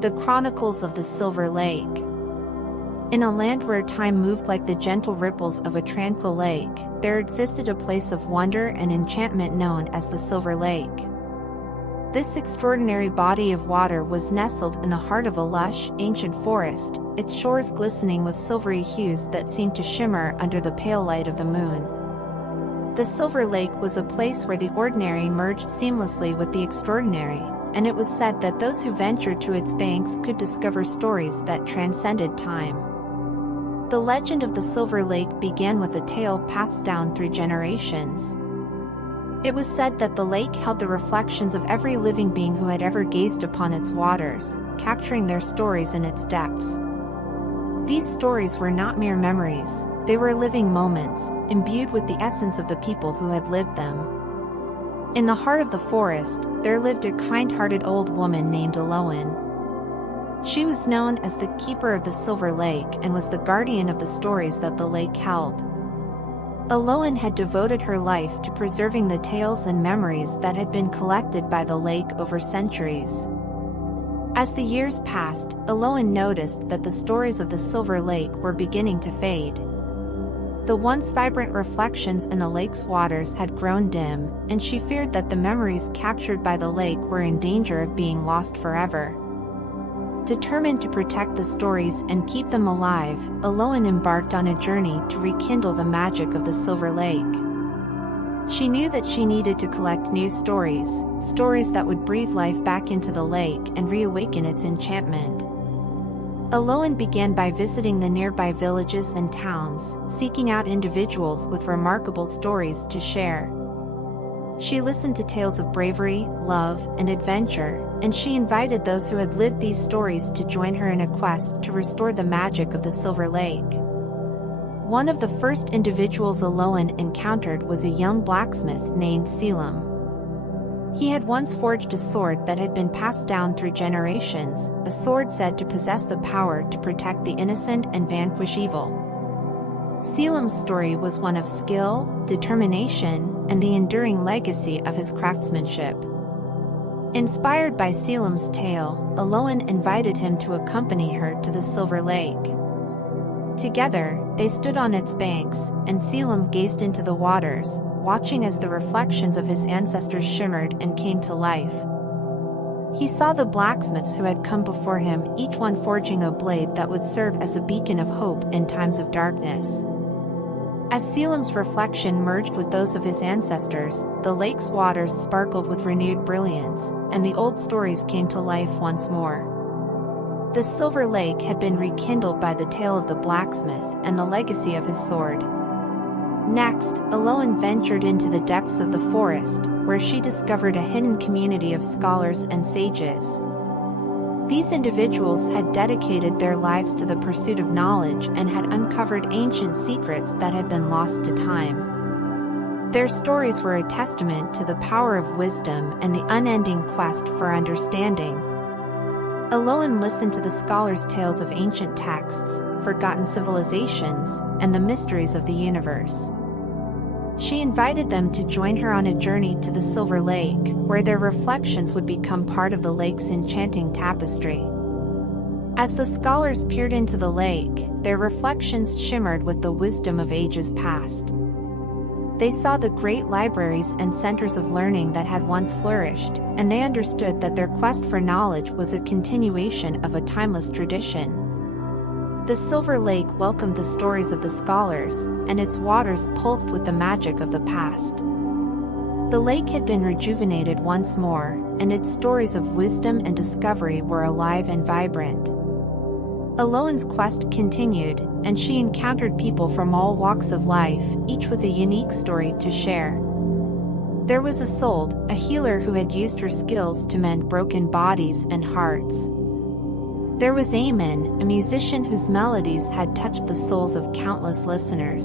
The Chronicles of the Silver Lake. In a land where time moved like the gentle ripples of a tranquil lake, there existed a place of wonder and enchantment known as the Silver Lake. This extraordinary body of water was nestled in the heart of a lush, ancient forest, its shores glistening with silvery hues that seemed to shimmer under the pale light of the moon. The Silver Lake was a place where the ordinary merged seamlessly with the extraordinary, and it was said that those who ventured to its banks could discover stories that transcended time. The legend of the Silver Lake began with a tale passed down through generations. It was said that the lake held the reflections of every living being who had ever gazed upon its waters, capturing their stories in its depths. These stories were not mere memories, they were living moments, imbued with the essence of the people who had lived them. In the heart of the forest, there lived a kind-hearted old woman named Elowen. She was known as the keeper of the Silver Lake and was the guardian of the stories that the lake held. Elowen had devoted her life to preserving the tales and memories that had been collected by the lake over centuries. As the years passed, Elowen noticed that the stories of the Silver Lake were beginning to fade. The once vibrant reflections in the lake's waters had grown dim, and she feared that the memories captured by the lake were in danger of being lost forever. Determined to protect the stories and keep them alive, Elowen embarked on a journey to rekindle the magic of the Silver Lake. She knew that she needed to collect new stories that would breathe life back into the lake and reawaken its enchantment. Elowen began by visiting the nearby villages and towns, seeking out individuals with remarkable stories to share. She listened to tales of bravery, love, and adventure, and she invited those who had lived these stories to join her in a quest to restore the magic of the Silver Lake. One of the first individuals Elowen encountered was a young blacksmith named Selim. He had once forged a sword that had been passed down through generations, a sword said to possess the power to protect the innocent and vanquish evil. Selim's story was one of skill, determination, and the enduring legacy of his craftsmanship. Inspired by Selim's tale, Elowen invited him to accompany her to the Silver Lake. Together, they stood on its banks, and Selim gazed into the waters, watching as the reflections of his ancestors shimmered and came to life. He saw the blacksmiths who had come before him, each one forging a blade that would serve as a beacon of hope in times of darkness. As Selim's reflection merged with those of his ancestors, the lake's waters sparkled with renewed brilliance, and the old stories came to life once more. The Silver Lake had been rekindled by the tale of the blacksmith and the legacy of his sword. Next, Elowen ventured into the depths of the forest, where she discovered a hidden community of scholars and sages. These individuals had dedicated their lives to the pursuit of knowledge and had uncovered ancient secrets that had been lost to time. Their stories were a testament to the power of wisdom and the unending quest for understanding. Elowen listened to the scholars' tales of ancient texts, forgotten civilizations, and the mysteries of the universe. She invited them to join her on a journey to the Silver Lake, where their reflections would become part of the lake's enchanting tapestry. As the scholars peered into the lake, their reflections shimmered with the wisdom of ages past. They saw the great libraries and centers of learning that had once flourished, and they understood that their quest for knowledge was a continuation of a timeless tradition. The Silver Lake welcomed the stories of the scholars, and its waters pulsed with the magic of the past. The lake had been rejuvenated once more, and its stories of wisdom and discovery were alive and vibrant. Elowen's quest continued, and she encountered people from all walks of life, each with a unique story to share. There was Isolde, a healer who had used her skills to mend broken bodies and hearts. There was Eamon, a musician whose melodies had touched the souls of countless listeners.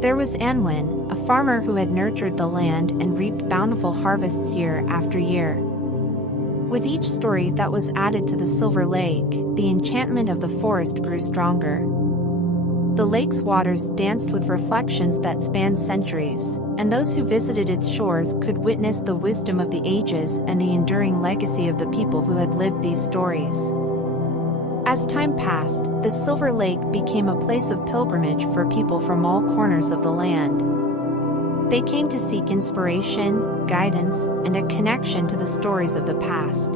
There was Anwen, a farmer who had nurtured the land and reaped bountiful harvests year after year. With each story that was added to the Silver Lake, the enchantment of the forest grew stronger. The lake's waters danced with reflections that spanned centuries, and those who visited its shores could witness the wisdom of the ages and the enduring legacy of the people who had lived these stories. As time passed, the Silver Lake became a place of pilgrimage for people from all corners of the land. They came to seek inspiration, guidance, and a connection to the stories of the past.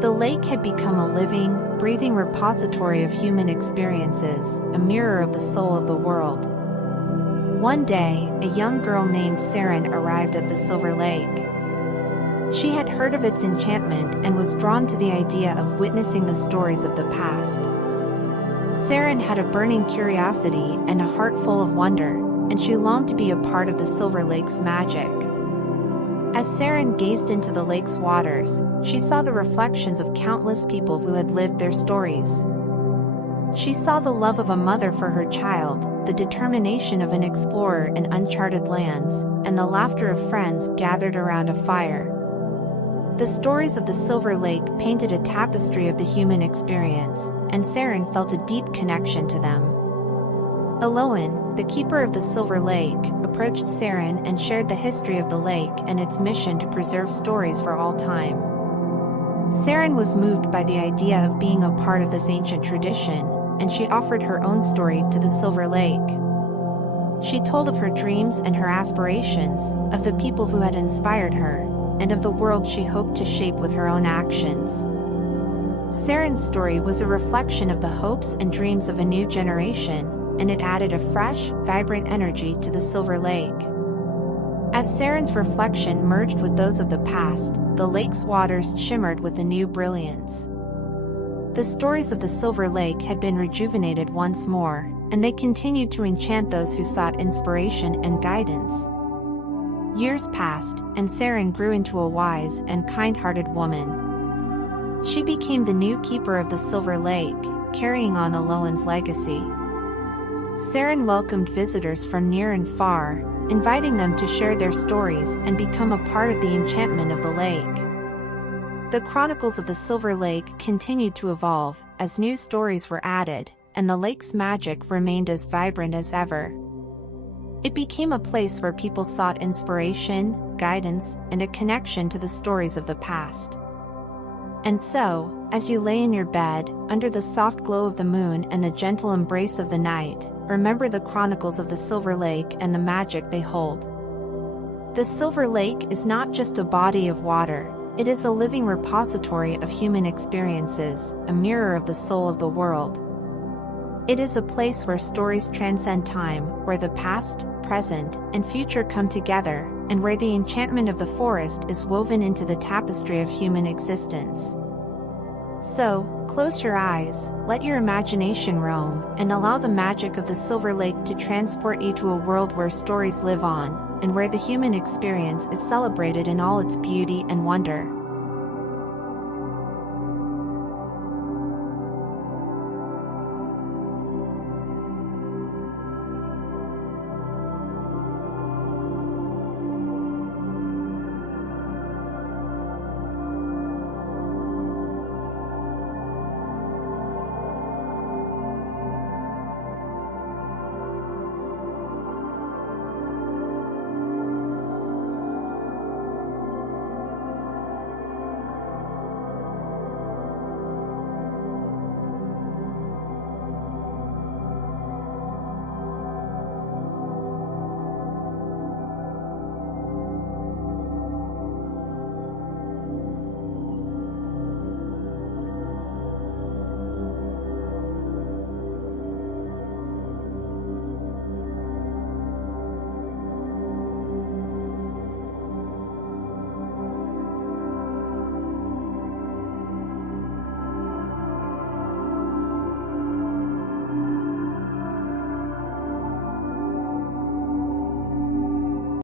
The lake had become a living, breathing repository of human experiences, a mirror of the soul of the world. One day, a young girl named Saren arrived at the Silver Lake. She had heard of its enchantment and was drawn to the idea of witnessing the stories of the past. Saren had a burning curiosity and a heart full of wonder, and she longed to be a part of the Silver Lake's magic. As Saren gazed into the lake's waters, she saw the reflections of countless people who had lived their stories. She saw the love of a mother for her child, the determination of an explorer in uncharted lands, and the laughter of friends gathered around a fire. The stories of the Silver Lake painted a tapestry of the human experience, and Saren felt a deep connection to them. Elowen, the keeper of the Silver Lake, approached Saren and shared the history of the lake and its mission to preserve stories for all time. Saren was moved by the idea of being a part of this ancient tradition, and she offered her own story to the Silver Lake. She told of her dreams and her aspirations, of the people who had inspired her, and of the world she hoped to shape with her own actions. Saren's story was a reflection of the hopes and dreams of a new generation, and it added a fresh, vibrant energy to the Silver Lake. As Saren's reflection merged with those of the past, the lake's waters shimmered with a new brilliance. The stories of the Silver Lake had been rejuvenated once more, and they continued to enchant those who sought inspiration and guidance. Years passed, and Saren grew into a wise and kind-hearted woman. She became the new keeper of the Silver Lake, carrying on Elowen's legacy. Saren welcomed visitors from near and far, inviting them to share their stories and become a part of the enchantment of the lake. The Chronicles of the Silver Lake continued to evolve as new stories were added, and the lake's magic remained as vibrant as ever. It became a place where people sought inspiration, guidance, and a connection to the stories of the past. And so, as you lay in your bed, under the soft glow of the moon and the gentle embrace of the night, remember the Chronicles of the Silver Lake and the magic they hold. The Silver Lake is not just a body of water, it is a living repository of human experiences, a mirror of the soul of the world. It is a place where stories transcend time, where the past, present, and future come together, and where the enchantment of the forest is woven into the tapestry of human existence. So, close your eyes, let your imagination roam, and allow the magic of the Silver Lake to transport you to a world where stories live on, and where the human experience is celebrated in all its beauty and wonder.